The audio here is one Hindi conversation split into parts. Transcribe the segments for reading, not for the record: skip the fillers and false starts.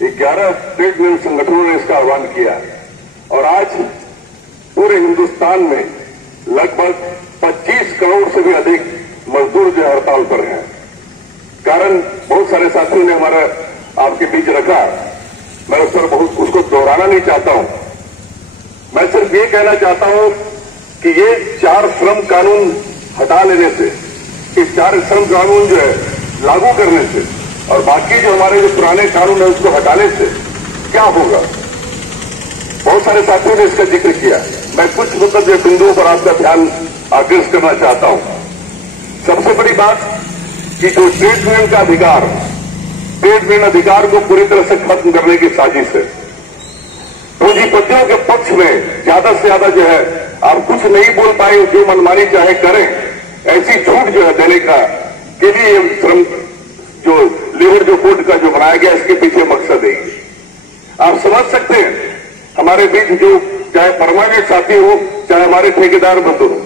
11 ट्रेड यूनियन संगठनों ने इसका आह्वान किया और आज पूरे हिंदुस्तान में लगभग 25 करोड़ से भी अधिक मजदूर जो हड़ताल पर हैं। कारण बहुत सारे साथियों ने हमारा आपके बीच रखा, मैं उस पर बहुत उसको दोहराना नहीं चाहता हूं। मैं सिर्फ ये कहना चाहता हूं कि ये 4 श्रम कानून हटा लेने से, इस 4 श्रम कानून जो है लागू करने से और बाकी जो हमारे जो पुराने कानून है उसको हटाने से क्या होगा। बहुत सारे साथियों ने इसका जिक्र किया। मैं कुछ जो बिंदुओं पर आपका ध्यान आकृष्ट करना चाहता हूं। सबसे बड़ी बात कि जो ट्रेड यूनियन का अधिकार, ट्रेड यूनियन अधिकार को पूरी तरह से खत्म करने की साजिश है। पूंजीपतियों के पक्ष में ज्यादा से ज्यादा जो है आप कुछ नहीं बोल पाए, जो मनमानी चाहे करें, ऐसी छूट जो है देने का के लिए श्रम जो लेबर जो कोड का जो बनाया गया, इसके पीछे मकसद है। आप समझ सकते हैं हमारे बीच जो चाहे परमानेंट साथी हो, चाहे हमारे ठेकेदार बंधु हो,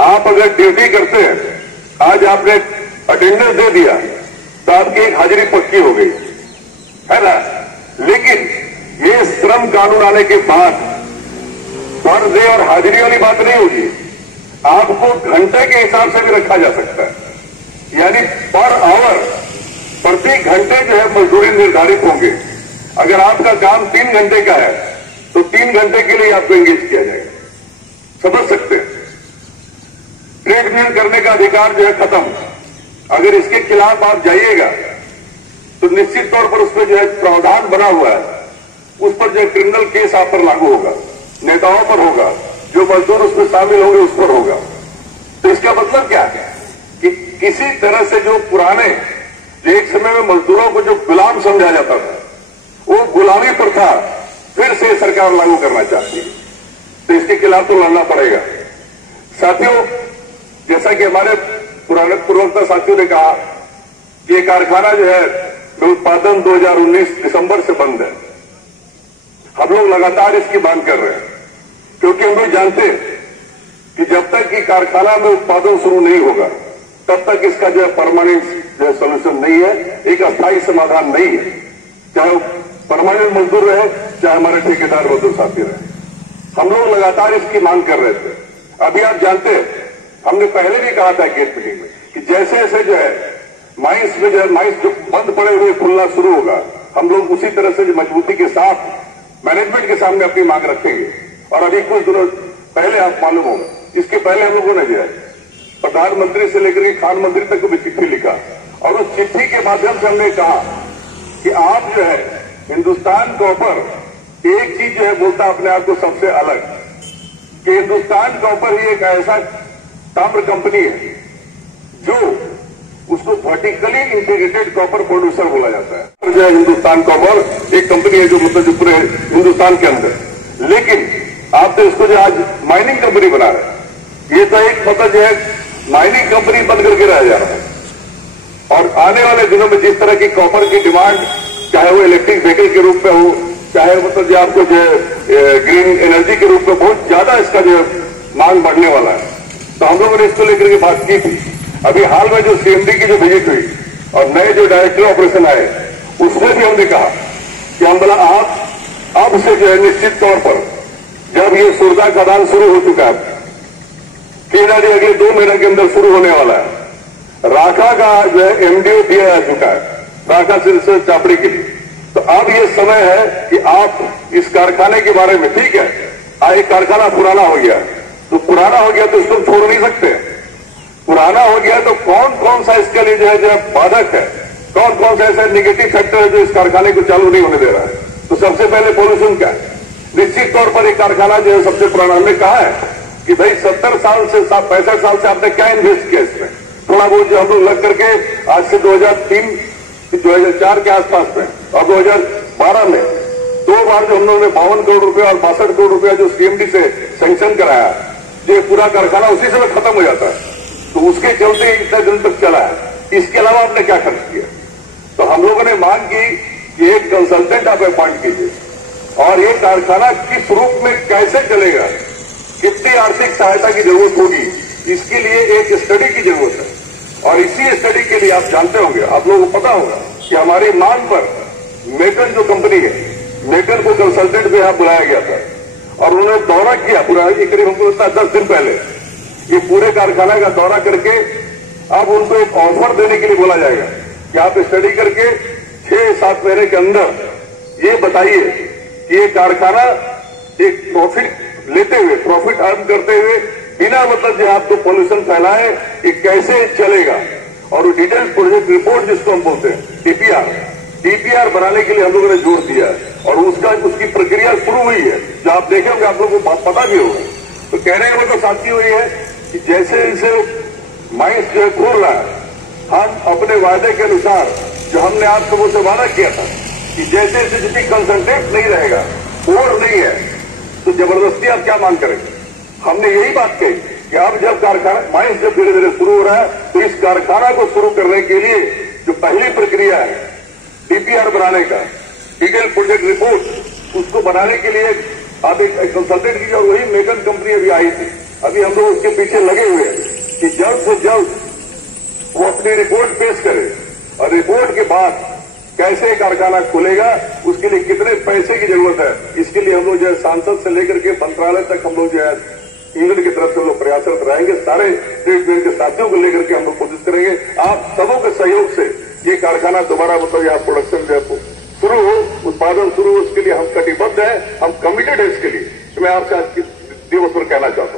आप अगर ड्यूटी करते हैं, आज आपने अटेंडेंस दे दिया तो आपकी एक हाजिरी पक्की हो गई है ना। लेकिन ये श्रम कानून आने के बाद पर डे और हाजिरी वाली बात नहीं होगी, आपको घंटे के हिसाब से भी रखा जा सकता है। यानी पर आवर, प्रति घंटे जो है मजदूरी निर्धारित होंगे। अगर आपका काम 3 घंटे का है तो 3 घंटे के लिए आपको एंगेज किया जाएगा। समझ सकते हैं, ट्रेड यूनियन करने का अधिकार जो है खत्म। अगर इसके खिलाफ आप जाइएगा तो निश्चित तौर पर उसमें जो है प्रावधान बना हुआ है, उस पर जो क्रिमिनल केस आप पर लागू होगा, नेताओं पर होगा, जो मजदूर उसमें शामिल होंगे उस पर होगा। तो इसका मतलब क्या है कि किसी तरह से जो पुराने, जो एक समय में मजदूरों को जो गुलाम समझा जाता था, वो गुलामी प्रथा फिर से सरकार लागू करना चाहती है। तो इसके खिलाफ तो लड़ना पड़ेगा। साथियों, जैसा कि हमारे पुराने पूर्वोत्तर साथियों ने कहा कि ये कारखाना जो है उत्पादन 2019 दिसंबर से बंद है। हम लोग लगातार इसकी मांग कर रहे हैं, क्योंकि हम लोग जानते हैं कि जब तक कि कारखाना में उत्पादन शुरू नहीं होगा तब तक इसका जो है परमानेंट जो सोल्यूशन नहीं है, एक अस्थायी समाधान नहीं है। चाहे परमानेंट मजदूर रहे, चाहे हमारे ठेकेदार मजदूर साथी रहे, हम लोग लगातार इसकी मांग कर रहे थे। अभी आप जानते हैं, हमने पहले भी कहा था गेट मीटिंग में कि जैसे जैसे जो है माइंस में जो है माइंस जो बंद पड़े हुए खुलना शुरू होगा, हम लोग उसी तरह से मजबूती के साथ मैनेजमेंट के सामने अपनी मांग रखेंगे। और अभी कुछ दिनों पहले आप मालूम होगा, इसके पहले हम लोगों ने जो है प्रधानमंत्री से लेकर के खान मंत्री तक को भी चिट्ठी लिखा और उस चिट्ठी के माध्यम से हमने कहा कि आप जो है हिंदुस्तान कॉपर एक चीज जो है बोलता अपने आप को सबसे अलग, कि हिंदुस्तान कॉपर ही एक ऐसा ताम्र कंपनी है जो उसको वर्टिकली इंटीग्रेटेड कॉपर प्रोड्यूसर बोला जाता है। जो है हिंदुस्तान कॉपर एक कंपनी है जो मतलब जो पूरे हिंदुस्तान के अंदर, लेकिन आप तो इसको जो आज माइनिंग कंपनी बना रहे हैं, ये तो एक मतलब जो है माइनिंग कंपनी बंद करके रह जा रहा है। और आने वाले दिनों में जिस तरह की कॉपर की डिमांड, चाहे वो इलेक्ट्रिक व्हीकल के रूप में हो, चाहे मतलब जो आपको जो है ग्रीन एनर्जी के रूप में बहुत ज्यादा इसका जो मांग बढ़ने वाला है, तो हम लोगों ने इसको लेकर के बात की थी। अभी हाल में जो सीएमडी की जो विजिट हुई और नए जो डायरेक्टर ऑपरेशन आए, उसमें भी हमने कहा कि हम बोला आप अब से जो है निश्चित तौर पर जब ये सुरदा खदान शुरू हो चुका है, केदारी अगले 2 महीने के अंदर शुरू होने वाला है, राखा का जो है एमडीओ दिया जा चुका है राखा से चापड़ी के लिए। तो अब ये समय है कि आप इस कारखाने के बारे में, ठीक है एक कारखाना पुराना हो गया, तो पुराना हो गया तो इसको छोड़ नहीं सकते। पुराना हो गया तो कौन कौन सा इसके लिए जो है बाधक है, कौन कौन सा ऐसा नेगेटिव फैक्टर है जो इस कारखाने को चालू नहीं होने दे रहा है। तो सबसे पहले पोल्यूशन का है। निश्चित तौर पर एक कारखाना जो है सबसे पुराना, हमने कहा है कि भाई 70 साल से 65 साल से आपने क्या इन्वेस्ट किया इसमें, थोड़ा बहुत जो हम लोग लग करके आज से 2004 के आसपास में और 2012 में 2 बार जो हम लोगों ने 52 करोड़ रुपया और 62 करोड़ रुपया जो सीएमडी से सैंक्शन कराया, जो पूरा कारखाना उसी समय खत्म हो जाता है, तो उसके चलते इतने दिन तक चला है। इसके अलावा आपने क्या खर्च किया? तो हम लोगों ने मांग की कि एक कंसल्टेंट आप अपॉइंट कीजिए और ये कारखाना किस रूप में कैसे चलेगा, कितनी आर्थिक सहायता की जरूरत होगी, इसके लिए एक स्टडी की जरूरत है। और इसी स्टडी के लिए आप जानते होंगे, आप लोगों को पता होगा कि हमारी मांग पर मेकन जो कंपनी है, मेकन को कंसल्टेंट भी यहां बुलाया गया था और उन्होंने दौरा किया पूरा, ये करीब हमको लगता है 10 दिन पहले ये पूरे कारखाना का दौरा करके अब उनको एक ऑफर देने के लिए बोला जाएगा कि आप स्टडी करके 6-7 महीने के अंदर ये बताइए कि ये कारखाना एक प्रॉफिट लेते हुए, प्रॉफिट अर्न करते हुए, बिना मतलब जो आपको पॉल्यूशन फैलाए, ये कैसे चलेगा। और डिटेल प्रोजेक्ट रिपोर्ट जिसको हम बोलते हैं डीपीआर बनाने के लिए हम लोगों ने जोर दिया है और उसकी प्रक्रिया शुरू हुई है, जो आप देखेंगे आपको लोगों को पता भी होगा। तो कहने का मतलब साथी हुई है कि जैसे जैसे माइंस जो है खोल रहा है, हम अपने वादे के अनुसार जो हमने आप सबों से वादा किया था कि जैसे जैसे कंसंट्रेट नहीं रहेगा, और नहीं है, तो जबरदस्ती आप क्या मांग करेंगे। हमने यही बात कही कि अब जब कारखाना माइंस जब धीरे धीरे शुरू हो रहा है, तो इस कारखाना को शुरू करने के लिए जो पहली प्रक्रिया है डीपीआर बनाने का, डिटेल प्रोजेक्ट रिपोर्ट, उसको बनाने के लिए आप एक कंसल्टेंट की और वही मेकन कंपनी अभी आई थी। अभी हम लोग उसके पीछे लगे हुए हैं कि जल्द से जल्द वो अपनी रिपोर्ट पेश करे और रिपोर्ट के बाद कैसे कारखाना खुलेगा, उसके लिए कितने पैसे की जरूरत है, इसके लिए हम लोग जो है सांसद से लेकर के मंत्रालय तक हम लोग जो है यूनियन की तरफ से हम लोग प्रयासरत रहेंगे। सारे स्टेट यूनियन के साथियों को लेकर के हम लोग कोशिश करेंगे आप सबों के सहयोग से ये कारखाना दोबारा मतलब यहाँ प्रोडक्शन जो है शुरू हो, उत्पादन शुरू हो, उसके लिए हम कटिबद्ध है, हम कमिटेड है इसके लिए। मैं आपसे आज के दिवस पर कहना चाहता हूं।